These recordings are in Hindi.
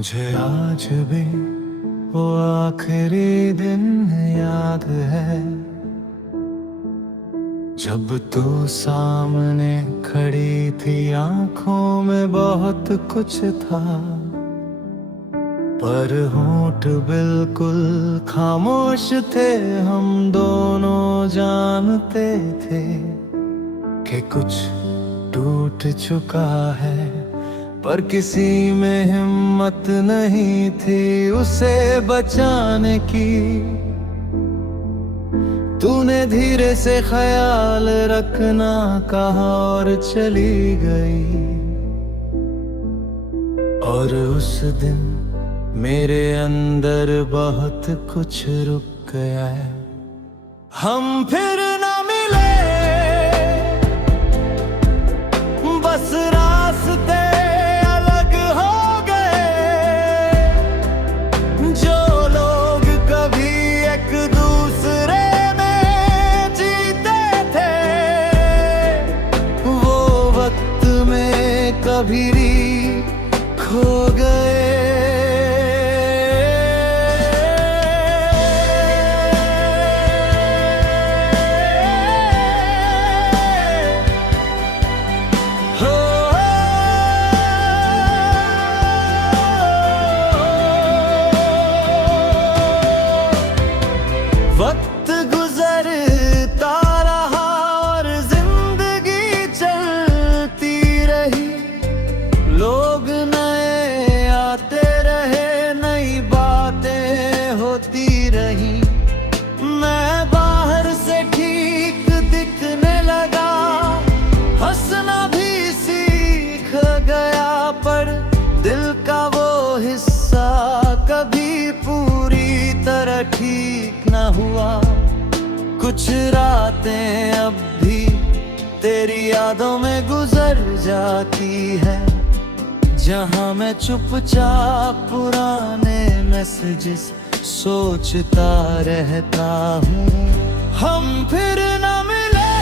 मुझे आज भी वो आखिरी दिन याद है, जब तू सामने खड़ी थी। आंखों में बहुत कुछ था, पर होंठ बिल्कुल खामोश थे। हम दोनों जानते थे कि कुछ टूट चुका है, पर किसी में हिम्मत नहीं थी उसे बचाने की। तूने धीरे से ख्याल रखना कहा और चली गई। और उस दिन मेरे अंदर बहुत कुछ रुक गया है। हम फिर ना मिले, बस रास्ते अलग हो गए। जो लोग कभी एक दूसरे में जीते थे, वो वक्त में कभी खो गए। वक्त गुजरता रहा और जिंदगी चलती रही। लोग नए आते रहे, नई बातें होती रही। मैं बाहर से ठीक दिखने लगा, हंसना भी सीख गया, पर दिल का वो हिस्सा कभी पूरी तरह ठीक न हुआ। कुछ रातें अब भी तेरी यादों में गुजर जाती है, जहां मैं चुपचाप पुराने मैसेजेस सोचता रहता हूँ। हम फिर न मिले,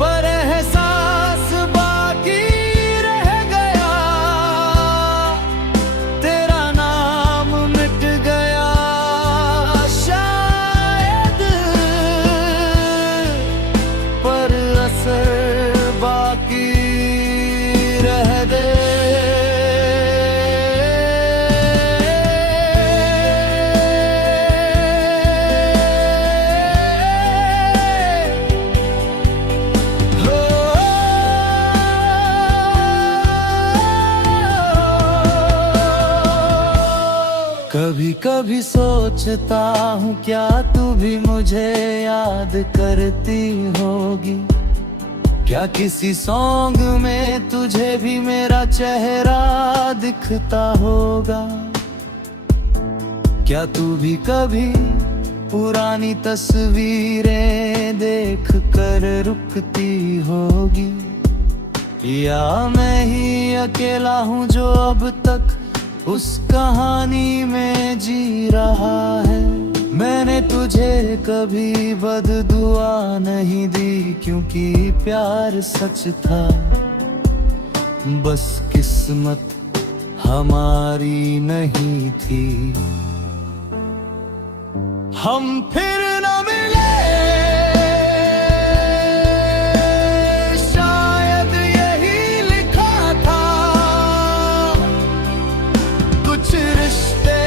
पर एहसास बाकी रह गया। तेरा नाम मिट गया शायद, पर असर बाकी रह गए। कभी कभी सोचता हूँ, क्या तू भी मुझे याद करती होगी? क्या किसी सॉन्ग में तुझे भी मेरा चेहरा दिखता होगा? क्या तू भी कभी पुरानी तस्वीरें देख कर रुकती होगी? या मैं ही अकेला हूँ जो अब तक उस कहानी में जी रहा है? मैंने तुझे कभी बददुआ नहीं दी, क्योंकि प्यार सच था। बस किस्मत हमारी नहीं थी। हम फिर न मिले, शायद यही लिखा था। कुछ रिश्ते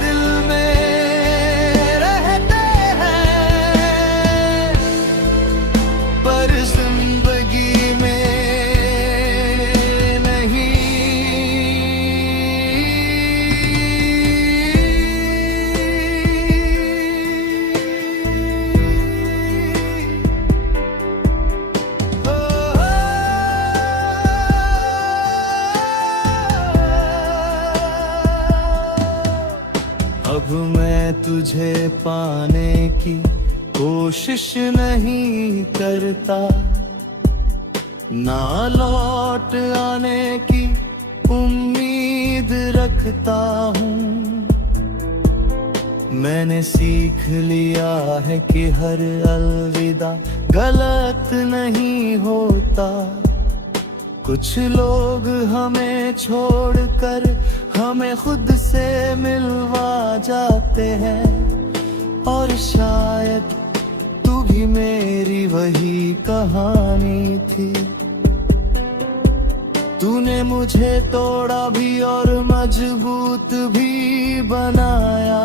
दिल में रहते हैं, पर जिंदगी में नहीं। अब मैं तुझे पाने की कोशिश नहीं करता, ना लौट आने की उम्मीद रखता हूँ। मैंने सीख लिया है कि हर अलविदा गलत नहीं होता। कुछ लोग हमें छोड़कर हमें खुद से मिलवा जाते हैं, और शायद तू भी मेरी वही कहानी थी। तूने मुझे तोड़ा भी और मजबूत भी बनाया,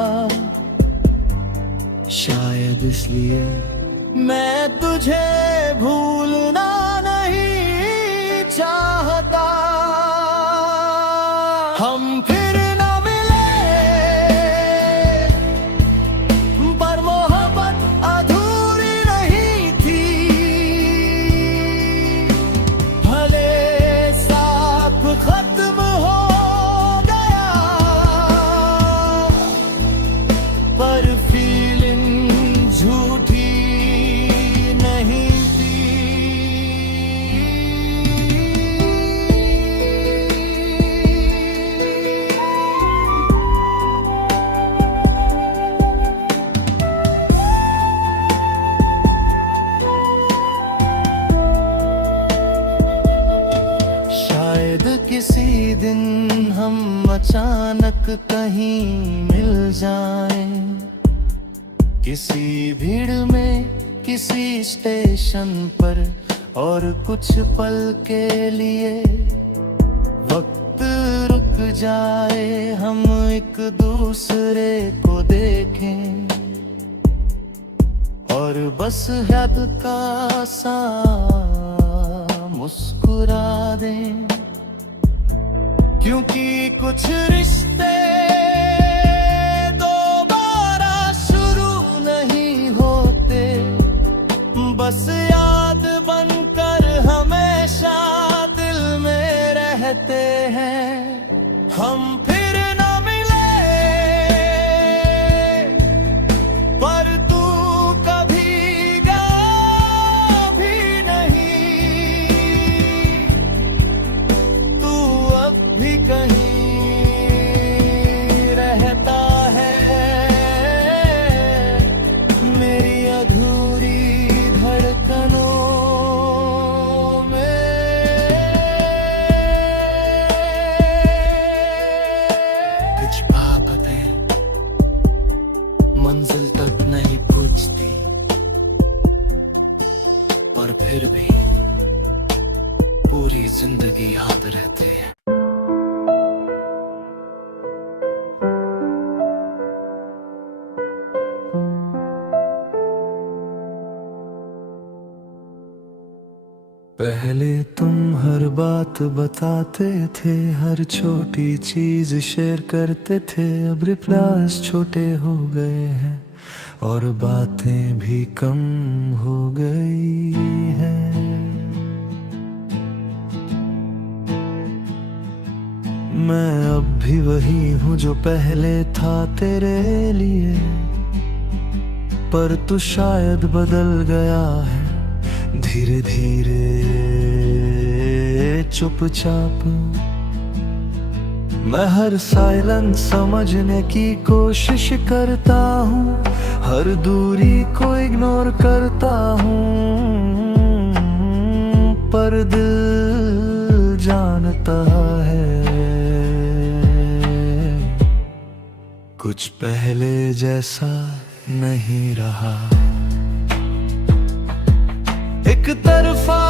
शायद इसलिए मैं तुझे भूलना नहीं चाहता। हम फिर न मिले, पर मोहब्बत अधूरी नहीं थी। भले साथ खत्म हो गया, पर फीलिंग झूठी नहीं थी। शायद किसी दिन हम अचानक कहीं मिल जाएं, किसी भीड़ में, किसी स्टेशन पर, और कुछ पल के लिए वक्त रुक जाए। हम एक दूसरे को देखें और बस याद का सा मुस्कुरा दें, क्योंकि कुछ रिश्ते दोबारा शुरू नहीं होते, बस याद बनकर हमेशा दिल में रहते हैं। हम फिर न मिले, पर तू कभी गया भी नहीं। तू अब भी कहीं रहता है मेरी अधूरी धड़कनों में। कुछ बातें मंजिल तक नहीं पूछती, पर फिर भी पूरी जिंदगी याद रहते हैं। पहले तुम हर बात बताते थे, हर छोटी चीज शेयर करते थे। अब रिप्लाइज छोटे हो गए हैं और बातें भी कम हो गई हैं। मैं अब भी वही हूँ जो पहले था तेरे लिए, पर तू शायद बदल गया है धीरे धीरे चुपचाप। मैं हर साइलेंस समझने की कोशिश करता हूँ, हर दूरी को इग्नोर करता हूँ, पर दिल जानता है कुछ पहले जैसा नहीं रहा। एक तरफा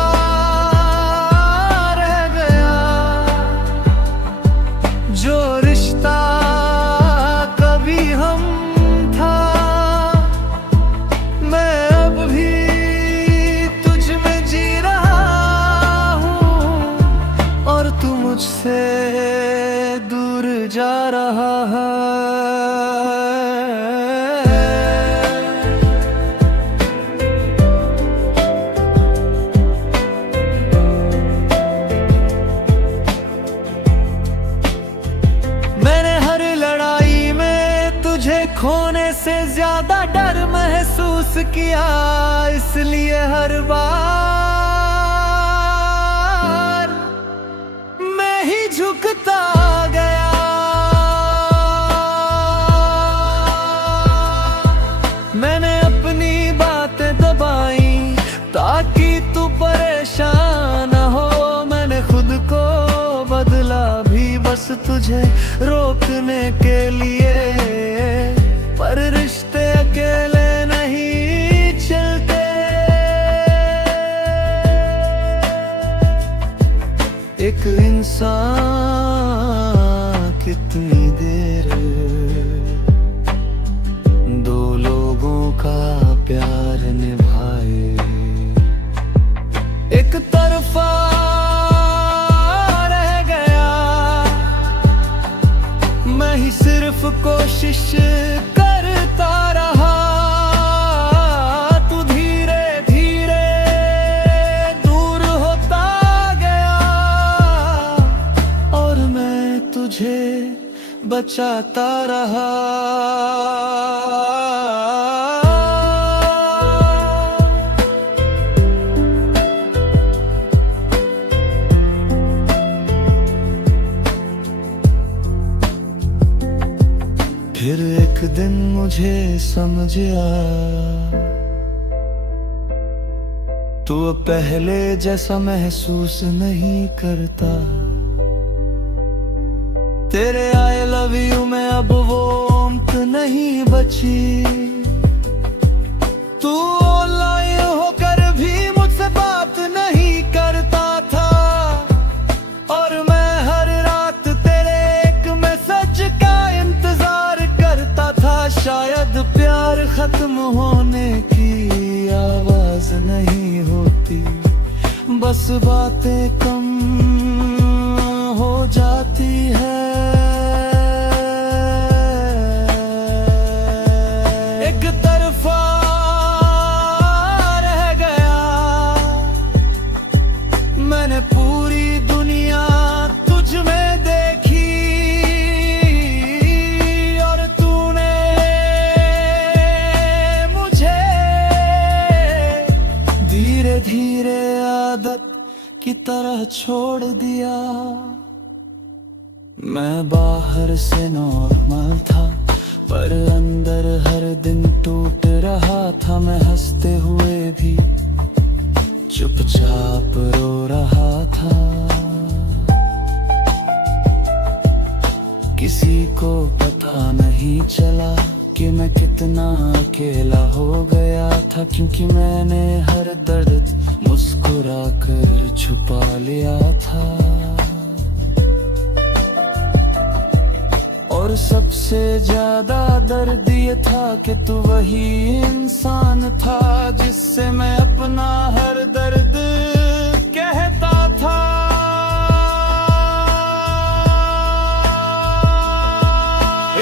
रह गया जो रिश्ता कभी हम था। मैं अब भी तुझ में जी रहा हूँ और तू मुझसे दूर जा रहा है। खोने से ज्यादा डर महसूस किया, इसलिए हर बार मैं ही झुकता गया। मैंने अपनी बातें दबाई ताकि तू परेशान न हो। मैंने खुद बस तुझे रोकने के लिए, पर रिश्ते अकेले नहीं चलते। एक इंसान कितनी देर दो लोगों का प्यार निभाए, एक तरफा रह गया। मैं ही सिर्फ कोशिश करता रहा, तू धीरे धीरे दूर होता गया, और मैं तुझे बचाता रहा। फिर एक दिन मुझे समझ आया, तू अब पहले जैसा महसूस नहीं करता। तेरे आई लव यू में अब वो उम्मीद नहीं बची। तू ऑनलाइन होकर भी मुझसे बात नहीं करता था, और मैं हर रात तेरे एक मैसेज का इंतजार करता था। शायद प्यार खत्म होने की आवाज नहीं होती, बस बातें कम हो जाती है। एक तरफा रह गया, मैंने पूरी दुनिया तुझ में देखी, और तूने मुझे धीरे धीरे आदत की तरह छोड़ दिया। मैं बाहर से नॉर्मल था, पर अंदर हर दिन टूट रहा था। मैं हंसते हुए भी चुपचाप रो रहा था। किसी को पता नहीं चला कि मैं कितना अकेला हो गया था, क्योंकि मैंने हर दर्द मुस्कुरा कर छुपा लिया था। और सबसे ज्यादा दर्द ये था कि तू वही इंसान था जिससे मैं अपना हर दर्द कहता था।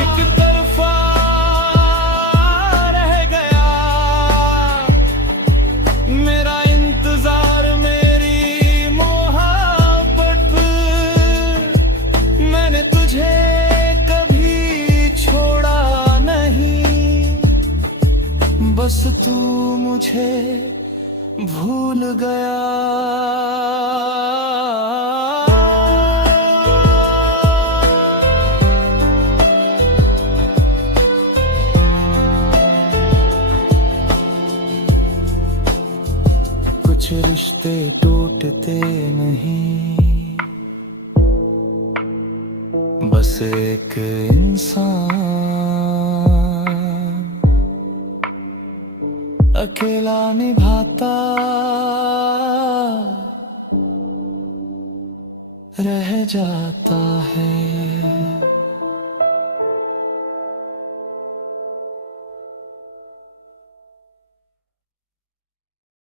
एक तरफा रह गया मेरा इंतजार, मेरी मोहब्बत। मैंने तुझे बस तू मुझे भूल गया। कुछ रिश्ते टूटते नहीं, बस एक इंसान अकेला निभाता रह जाता है।